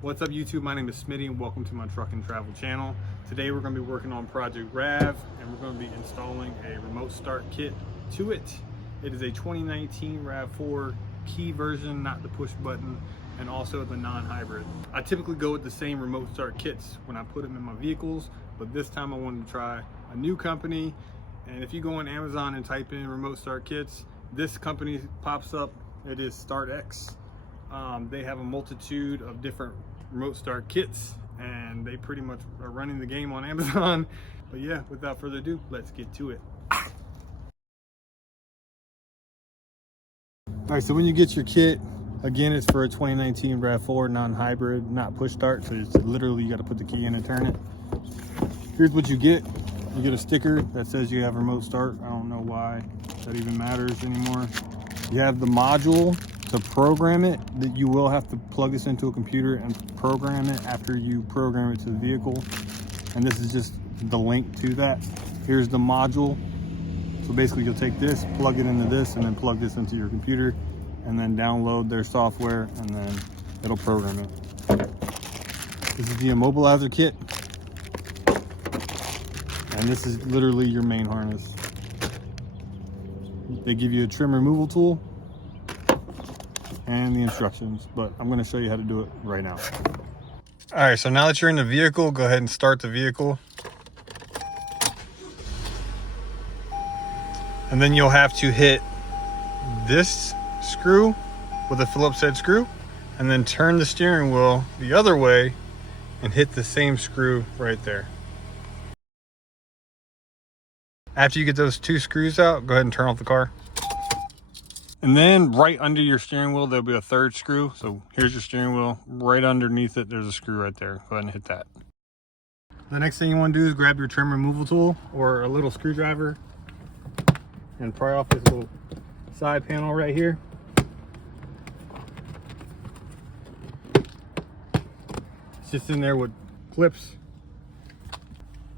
What's up YouTube, my name is Smitty and welcome to my truck and travel channel. Today we're going to be working on Project RAV and we're going to be installing a remote start kit to it. It is a 2019 RAV4 key version, not the push button, and also the non-hybrid. I typically go with the same remote start kits when I put them in my vehicles, but this time I wanted to try a new company. And if you go on Amazon and type in remote start kits, this company pops up. It is StartX. They have a multitude of different remote start kits and they pretty much are running the game on Amazon. But yeah, without further ado, let's get to it. All right, so when you get your kit, again, it's for a 2019 RAV4 non-hybrid, not push start. So it's literally, you got to put the key in and turn it. Here's what you get. You get a sticker that says you have remote start. I don't know why that even matters anymore. You have the module to program it, that you will have to plug this into a computer and program it after you program it to the vehicle. And this is just the link to that. Here's the module. So basically you'll take this, plug it into this, and then plug this into your computer and then download their software and then it'll program it. This is the Immobilizer kit. And this is literally your main harness. They give you a trim removal tool and the instructions, but I'm going to show you how to do it right now. All right, so now that you're in the vehicle, go ahead and start the vehicle. And then you'll have to hit this screw with a Phillips head screw and then turn the steering wheel the other way and hit the same screw right there. After you get those two screws out, go ahead and turn off the car. And then right under your steering wheel, there'll be a third screw. So here's your steering wheel. Right underneath it, there's a screw right there. Go ahead and hit that. The next thing you want to do is grab your trim removal tool or a little screwdriver and pry off this little side panel right here. It's just in there with clips.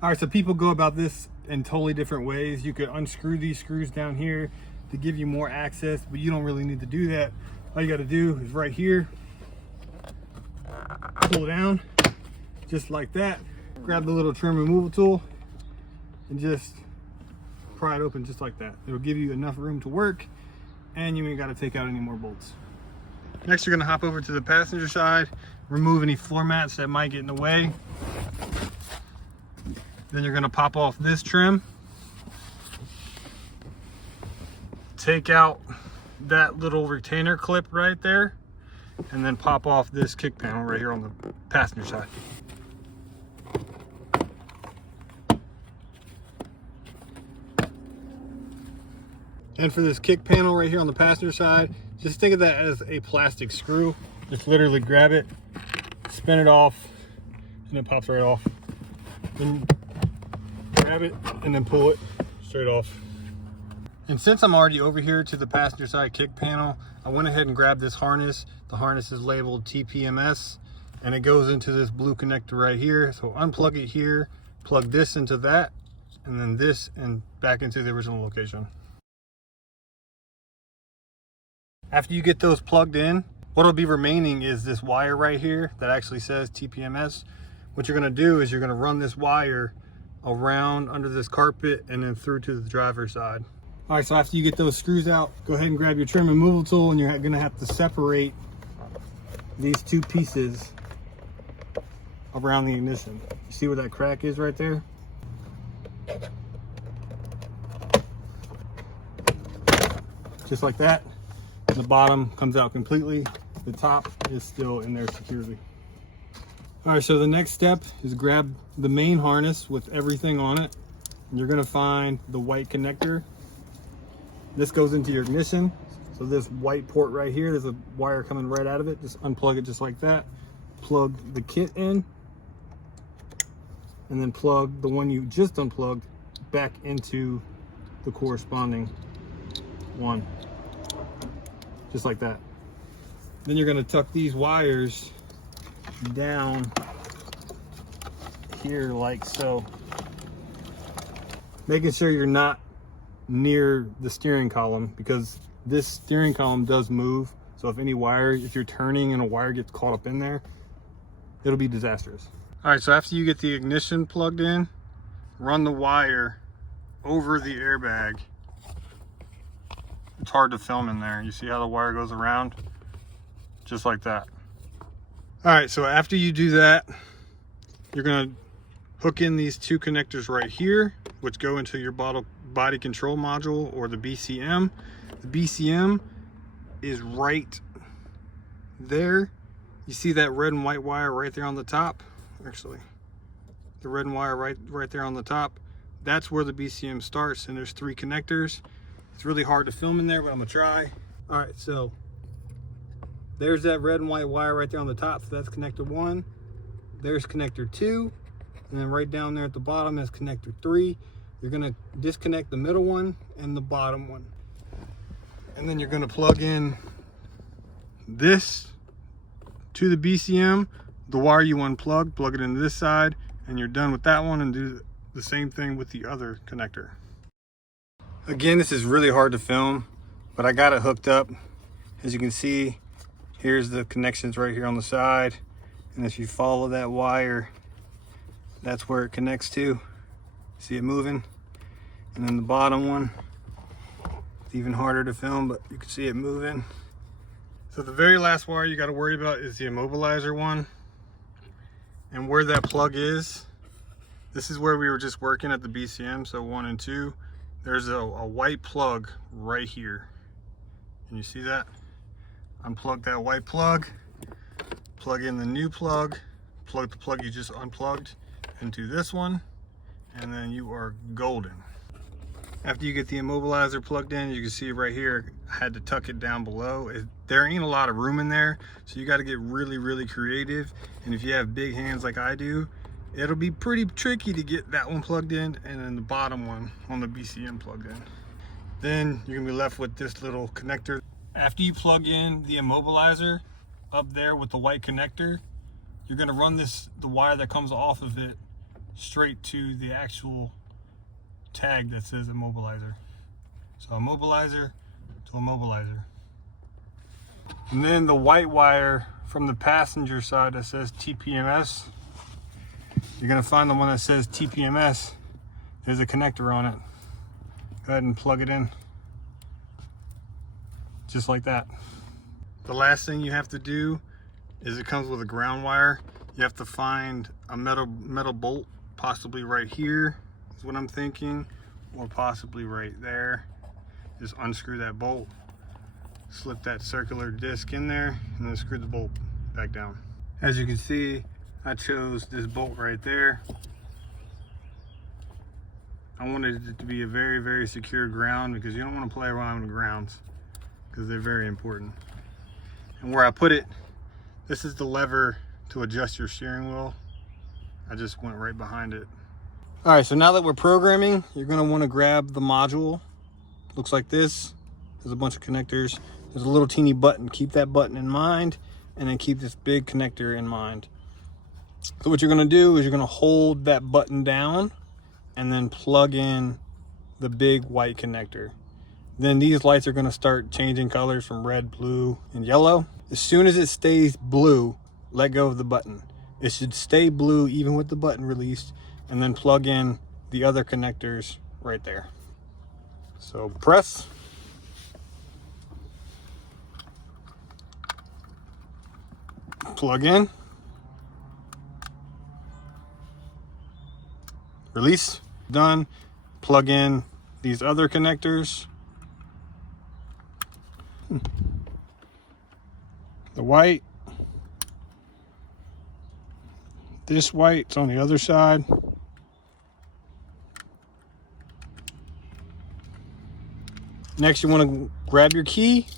All right, so people go about this in totally different ways. You could unscrew these screws down here to give you more access, but you don't really need to do that. All you got to do is right here, pull it down just like that, grab the little trim removal tool and just pry it open just like that. It'll give you enough room to work and you ain't got to take out any more bolts. Next, you're going to hop over to the passenger side, remove any floor mats that might get in the way. Then you're going to pop off this trim, take out that little retainer clip right there, and then pop off this kick panel right here on the passenger side. And for this kick panel right here on the passenger side, just think of that as a plastic screw. Just literally grab it, spin it off, and it pops right off. Then grab it and then pull it straight off. And since I'm already over here to the passenger side kick panel, I went ahead and grabbed this harness. The harness is labeled TPMS and it goes into this blue connector right here. So unplug it here, plug this into that, and then this and back into the original location. After you get those plugged in, what'll be remaining is this wire right here that actually says TPMS. What you're gonna do is you're gonna run this wire around under this carpet and then through to the driver's side. All right, so after you get those screws out, go ahead and grab your trim removal tool and you're gonna have to separate these two pieces around the ignition. You see where that crack is right there? Just like that. The bottom comes out completely. The top is still in there securely. All right, so the next step is grab the main harness with everything on it. And you're gonna find the white connector. This goes into your ignition. So this white port right here, there's a wire coming right out of it. Just unplug it just like that. Plug the kit in. And then plug the one you just unplugged back into the corresponding one. Just like that. Then you're gonna tuck these wires down here like so, making sure you're not near the steering column because this steering column does move. So if any wire, if you're turning and a wire gets caught up in there, it'll be disastrous. All right, so after you get the ignition plugged in, run the wire over the airbag. It's hard to film in there. You see how the wire goes around? Just like that. All right, so after you do that, you're gonna hook in these two connectors right here, which go into your body control module, or the BCM. The BCM is right there. You see that red and white wire right there on the top? Actually, the red and wire right there on the top. That's where the BCM starts, and there's 3 connectors. It's really hard to film in there, but I'm gonna try. All right, so there's that red and white wire right there on the top. So that's connector 1. There's connector 2. And then right down there at the bottom is connector 3. You're gonna disconnect the middle one and the bottom one. And then you're gonna plug in this to the BCM. The wire you unplugged, plug it into this side, and you're done with that one, and do the same thing with the other connector. Again, this is really hard to film, but I got it hooked up. As you can see, here's the connections right here on the side. And if you follow that wire, that's where it connects to. See it moving? And then the bottom one, it's even harder to film, but you can see it moving. So the very last wire you got to worry about is the Immobilizer one. And where that plug is, this is where we were just working at the BCM, so 1 and 2. There's a white plug right here. Can you see that? Unplug that white plug, plug in the new plug, plug the plug you just unplugged into this one, and then you are golden. After you get the Immobilizer plugged in, you can see right here, I had to tuck it down below. There ain't a lot of room in there, so you got to get really, really creative. And if you have big hands like I do, it'll be pretty tricky to get that one plugged in and then the bottom one on the BCM plugged in. Then you're gonna be left with this little connector. After you plug in the Immobilizer up there with the white connector, you're gonna run the wire that comes off of it straight to the actual tag that says Immobilizer. So Immobilizer to Immobilizer. And then the white wire from the passenger side that says TPMS, you're gonna find the one that says TPMS. There's a connector on it. Go ahead and plug it in. Just like that. The last thing you have to do is, it comes with a ground wire. You have to find a metal bolt, possibly right here, is what I'm thinking, or possibly right there. Just unscrew that bolt, slip that circular disc in there, and then screw the bolt back down. As you can see, I chose this bolt right there. I wanted it to be a very, very secure ground, because you don't want to play around with grounds, because they're very important. And where I put it, this is the lever to adjust your steering wheel. I just went right behind it. All right, so now that we're programming, you're gonna wanna grab the module. Looks like this. There's a bunch of connectors. There's a little teeny button. Keep that button in mind, and then keep this big connector in mind. So what you're gonna do is you're gonna hold that button down and then plug in the big white connector. Then these lights are gonna start changing colors from red, blue, and yellow. As soon as it stays blue, let go of the button. It should stay blue even with the button released, and then plug in the other connectors right there. So press. Plug in. Release. Done. Plug in these other connectors. The white. This white's on the other side. Next, you want to grab your key,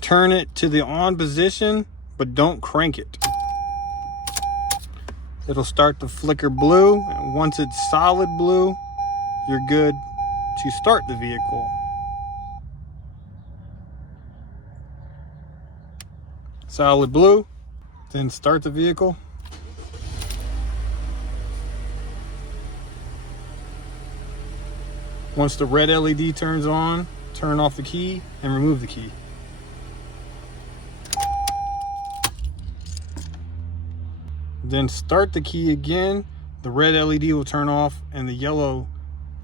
turn it to the on position, but don't crank it. It'll start to flicker blue, and once it's solid blue, you're good to start the vehicle. Solid blue, then start the vehicle. Once the red LED turns on, turn off the key and remove the key. Then start the key again. The red LED will turn off and the yellow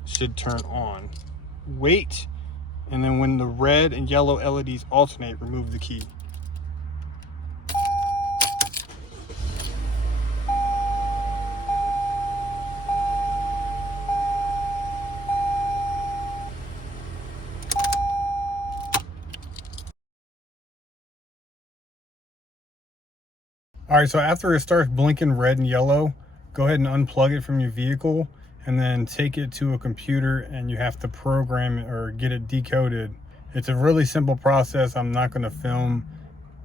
should turn on. Wait, and then when the red and yellow LEDs alternate, remove the key. All right, so after it starts blinking red and yellow, go ahead and unplug it from your vehicle and then take it to a computer and you have to program it or get it decoded. It's a really simple process. I'm not gonna film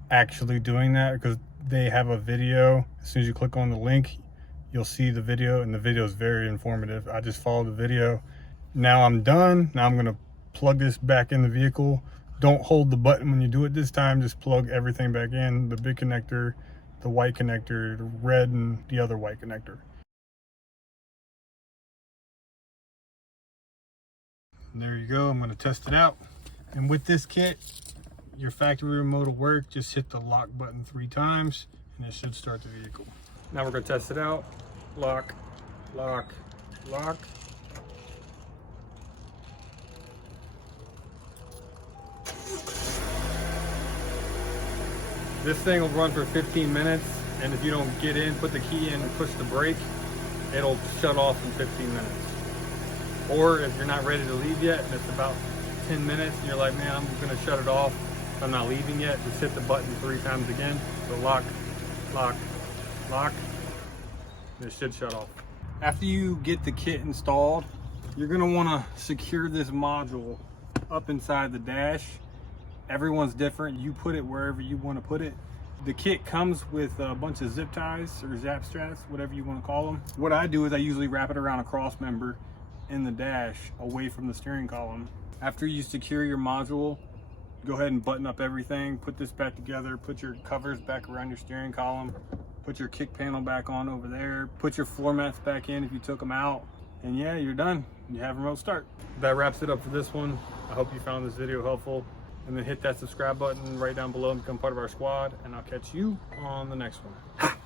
actually doing that because they have a video. As soon as you click on the link, you'll see the video, and the video is very informative. I just followed the video. Now I'm done. Now I'm gonna plug this back in the vehicle. Don't hold the button when you do it this time. Just plug everything back in, the big connector, the white connector, the red, and the other white connector. And there you go. I'm going to test it out. And with this kit, your factory remote will work. Just hit the lock button 3 times and it should start the vehicle. Now we're going to test it out. Lock, lock, lock. This thing will run for 15 minutes, and if you don't get in, put the key in and push the brake, it'll shut off in 15 minutes. Or if you're not ready to leave yet and it's about 10 minutes and you're like, man, I'm gonna shut it off, I'm not leaving yet, just hit the button 3 times again. So lock, lock, lock, and it should shut off. After you get the kit installed, you're gonna wanna secure this module up inside the dash. Everyone's different. You put it wherever you want to put it. The kit comes with a bunch of zip ties or zap straps, whatever you want to call them. What I do is I usually wrap it around a cross member in the dash away from the steering column. After you secure your module, go ahead and button up everything, put this back together, put your covers back around your steering column, put your kick panel back on over there, put your floor mats back in if you took them out, and yeah, you're done. You have remote start. That wraps it up for this one. I hope you found this video helpful. And then hit that subscribe button right down below and become part of our squad. And I'll catch you on the next one.